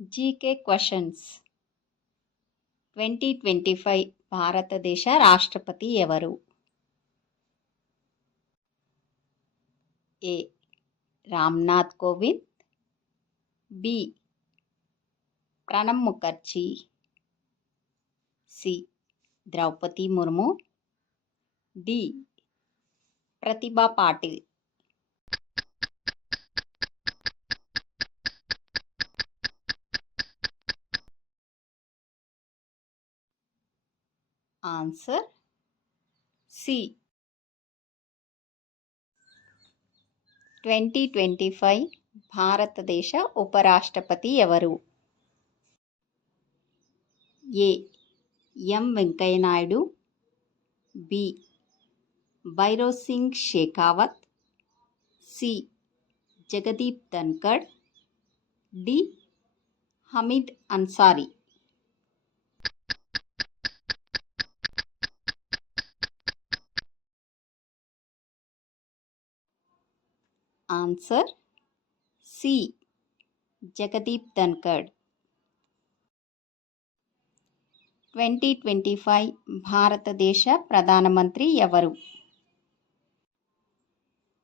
GK questions 2025 భారతదేశ రాష్ట్రపతి ఎవరు? A. Ramnath Kovind, B. Pranab Mukherjee, C. Draupadi Murmu, D. Pratibha Patil. Answer C. 2025 భారతదేశ ఉపరాష్ట్రపతి ఎవరు? A. M Venkaiah Naidu, B. Bhairon Singh Shekhawat, C. Jagdeep Dhankhar, D. Hamid Ansari. Answer C. Jagdeep Dhankhar. 2025 భారతదేశ ప్రధానమంత్రి ఎవరు?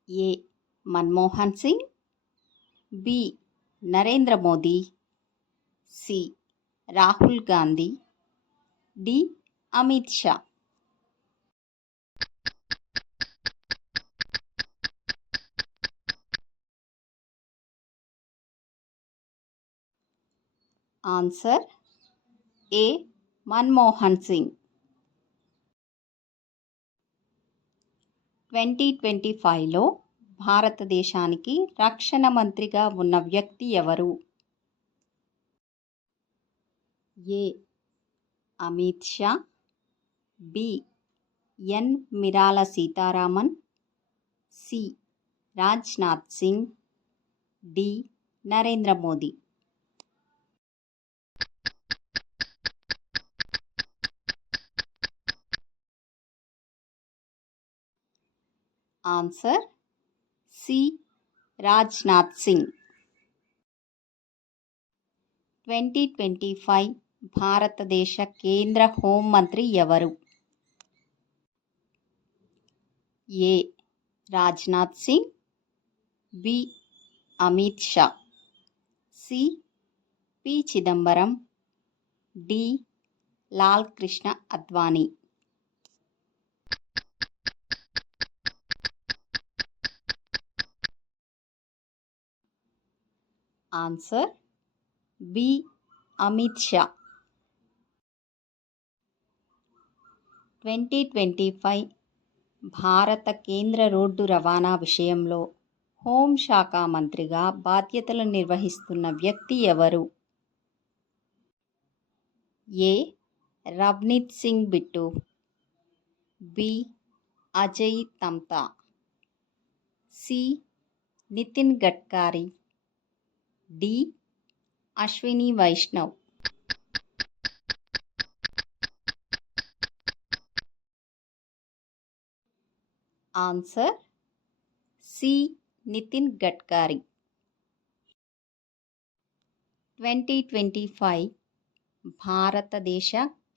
A. Manmohan Singh, B. Narendra Modi, C. Rahul Gandhi, D. Amit Shah. Answer A. Manmohan Singh. 2025లో భారతదేశానికి రక్షణ మంత్రిగా ఉన్న వ్యక్తి ఎవరు? A. Amit Shah, B. N. Nirmala Sitharaman, C. Rajnath Singh, D. Narendra Modi. Answer C. Rajnath Singh. 2025 భారతదేశ కేంద్ర హోంమంత్రి ఎవరు? A. Rajnath Singh, B. Amit Shah, C. P. Chidambaram, D. Lal Krishna Advani. Answer B. Amit Shah. 2025 భారత కేంద్ర రోడ్డు రవాణా విషయంలో హోంశాఖ మంత్రిగా బాధ్యతలు నిర్వహిస్తున్న వ్యక్తి ఎవరు? A. Ravneet Singh Bittu, B. Ajay Tamta, C. Nitin Gadkari, D. Ashwini Vaishnaw. Answer C. Nitin Gadkari. 2025 భారతదేశ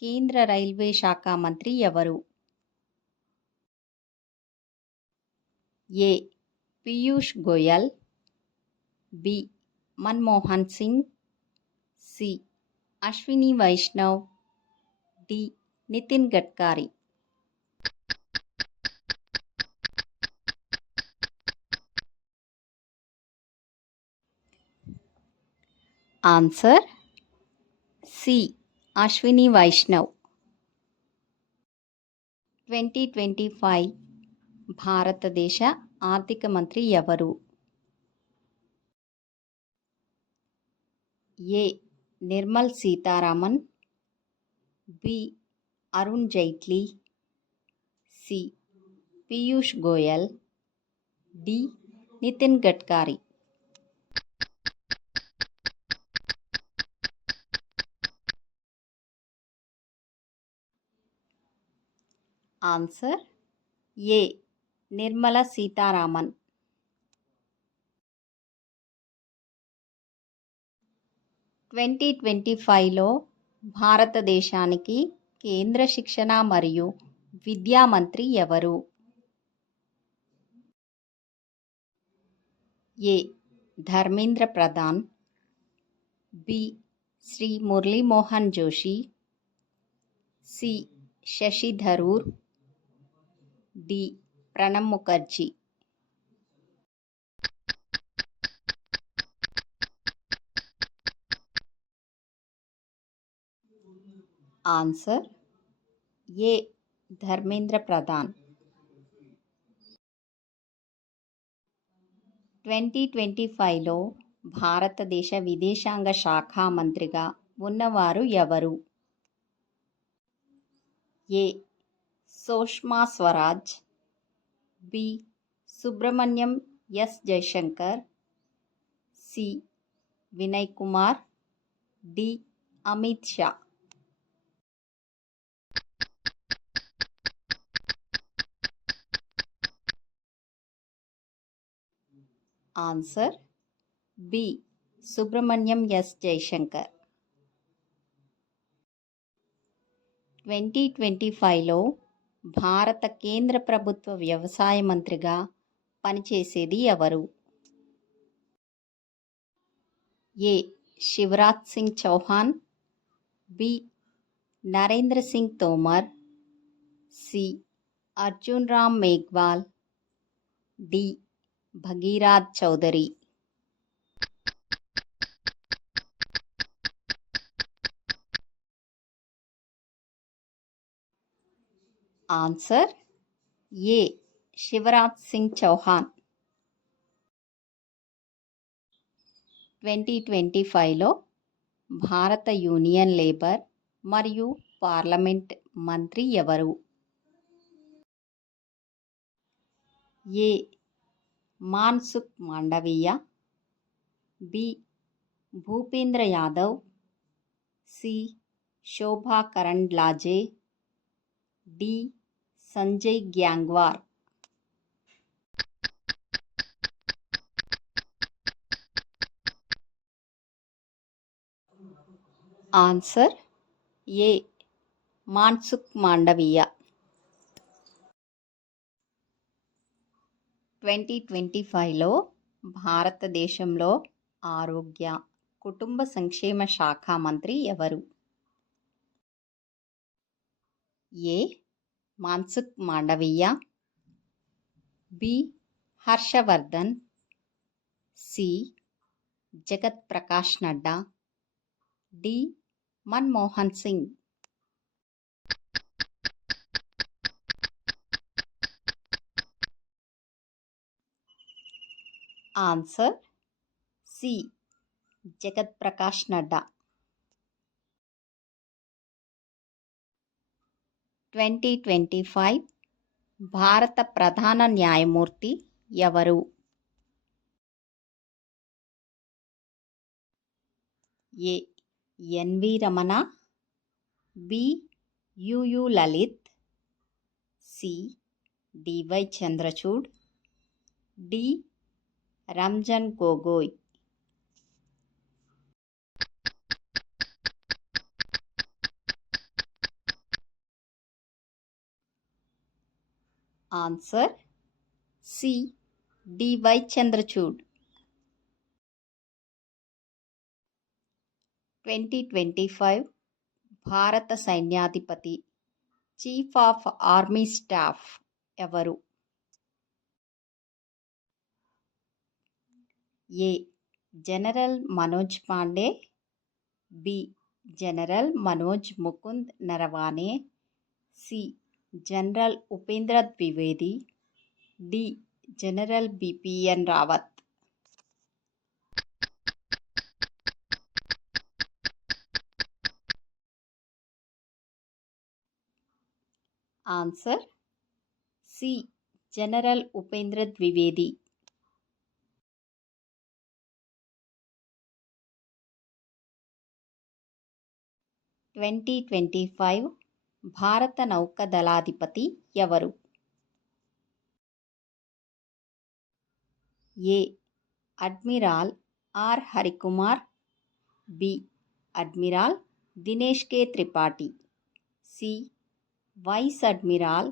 కేంద్ర రైల్వే శాఖ మంత్రి ఎవరు? A. Piyush Goyal, B. Manmohan Singh, C. Ashwini Vaishnaw, D. Nitin Gadkari. Answer C. Ashwini Vaishnaw. 2025 భారతదేశ ఆర్థిక మంత్రి ఎవరు? A. Nirmal Sitharaman, B. Arun Jaitley, C. Piyush Goyal, D. Nitin Gadkari. Answer A. Nirmala Sitharaman. 2025లో భారతదేశానికి కేంద్ర శిక్షణ మరియు విద్యా మంత్రి ఎవరు? A. Dharmendra Pradhan, B. Shri Murli Mohan Joshi, C. Shashi Tharoor, D. Pranab Mukherjee. Answer A. Dharmendra Pradhan. 2025లో భారతదేశ విదేశాంగ శాఖ మంత్రిగా ఉన్నవారు ఎవరు? A. Sushma Swaraj, B. Subrahmanyam S Jaishankar, C. Vinay Kumar, D. Amit Shah. Answer B. Subrahmanyam S Jaishankar. 2025లో భారత కేంద్ర ప్రభుత్వ వ్యవసాయ మంత్రిగా పనిచేసేది ఎవరు? A. Shivraj Singh Chouhan, B. Narendra Singh Tomar, C. Arjun Ram Meghwal, D. Bhagirath Choudhary. Answer ఏ. శివరాజ్ సింగ్ చౌహాన్. 2025లో భారత యూనియన్ లేబర్ మరియు పార్లమెంట్ మంత్రి ఎవరు? A. Mansukh Mandaviya, B. Bhupender Yadav, C. Shobha Karandlaje, D. Sanjay Gangwar. Answer A. Mansukh Mandaviya. 2025లో భారతదేశంలో ఆరోగ్య, కుటుంబ సంక్షేమ శాఖ మంత్రి ఎవరు? A. Mansukh Mandaviya, B. Harsh Vardhan, C. Jagat Prakash Nadda, D. Manmohan Singh. Answer C. Jagat Prakash Nadda. 2025 భారత ప్రధాన న్యాయమూర్తి ఎవరు? A. NV Ramana, B. UU Lalit, C. DY Chandrachud, D. Ranjan Gogoi. Answer C. DY Chandrachud. 2025 భారత సైన్యాధిపతి, చీఫ్ ఆఫ్ ఆర్మీ స్టాఫ్ ఎవరు? A. General Manoj Pande, B. General Manoj Mukund Naravane, C. General Upendra Dwivedi, D. General Bipin Rawat. Answer C. General Upendra Dwivedi. 2025 భారత నౌకాదళాధిపతి ఎవరు? A. Admiral R Hari Kumar, B. Admiral Dinesh K Tripathi, C vice admiral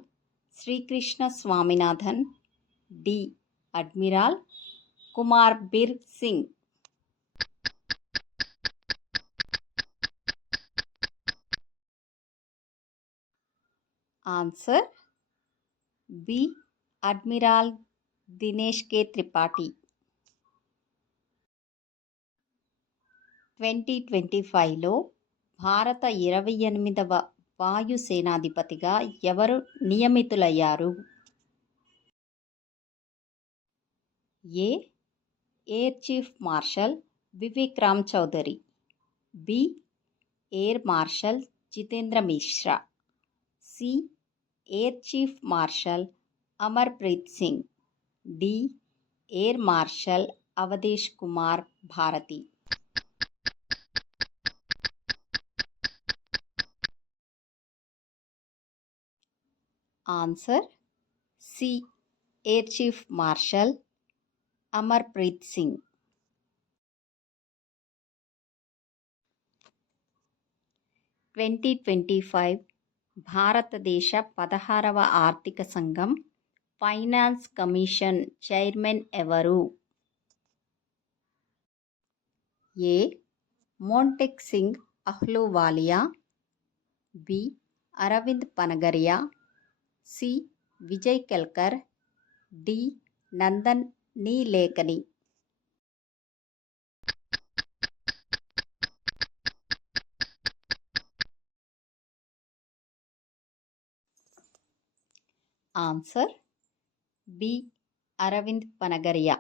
Srikrishna Swaminathan, D admiral Kumar Bir Singh. Answer B admiral Dinesh K Tripathi. 2025లో భారత 28వ వాయుసేనాధిపతిగా ఎవరు నియమితులయ్యారు? ఏ air chief marshal Vivek Ram Chaudhari, B air marshal Jitendra Mishra, C air chief marshal Amarpreet Singh, D air marshal Awadhesh Kumar Bharti. Answer C air chief marshal Amarpreet Singh. 2025 భారతదేశ 16వ ఆర్థిక సంఘం ఫైనాన్స్ కమిషన్ చైర్మన్ ఎవరు? A Montek Singh Ahluwalia, B Arvind Panagariya, C Vijay Kelkar, D Nandan Nilekani. Answer B Arvind Panagariya.